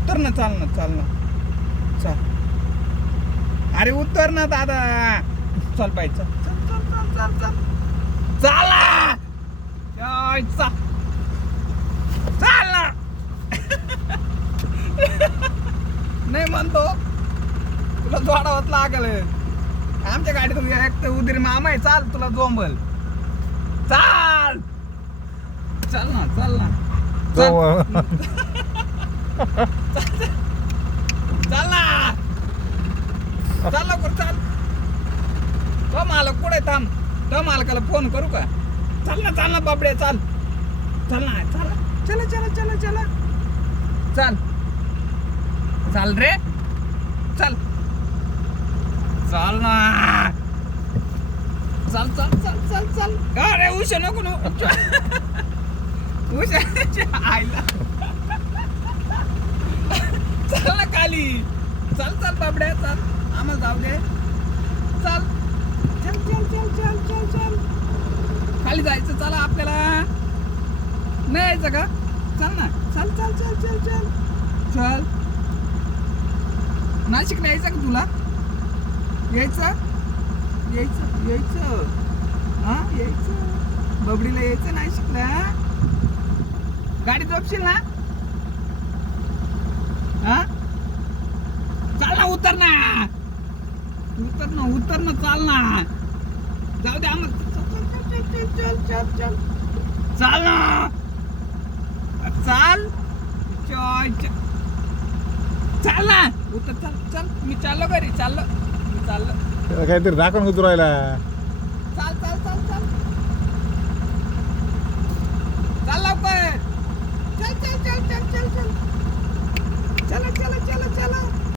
उतर ना, चाल ना, चाल ना, चल. अरे उतर ना दादा. चल बाई, चल चल चल चल चल चल चला. चल चाल ना. नाही म्हणतो तुला जोडावत लागल. आमच्या गाडीत एक तर उदीर मामा आहे. चाल तुला जोंबल. चाल चल ना, चल ना, चल ना, चल लवकर चाल. तो मालक कुठे थांब. तो मालकाला फोन करू का? चाल ना बाबडे, चाल. चल ना, चला चला चला चला चला चाल. चाल रे, चल. चाल ना, चल चल चल चल चल. अरे उशा नको नो. उशा आईला. चल ना खाली. चल चल बाबड्या, चल. आम्हाला जाऊ दे. चल चल चल चल चल चल चल. खाली जायचं. चला आपल्याला. नाही यायचं का? चल ना, चल चल चल चल चल चल. नाशिक नाही यायचं का तुला? यायचं यायचं यायचं हा यायचं. बबडीला यायचं नाशिकला. गाडी झोपशील ना? हा चाल ना, उतर ना, उतर ना, उतर ना, चाल ना. जाऊ दे आम्हाला. चल चल चल चल चल चाल ना, चाल. चाल ना, उतर. चल चल. मी चाललो घरी. चाललो मी, चाललो. काहीतरी दाखवून उतरू राहिला. चाल चाल चाल चाल चाल लवकर. चल चल चल चल चल चल.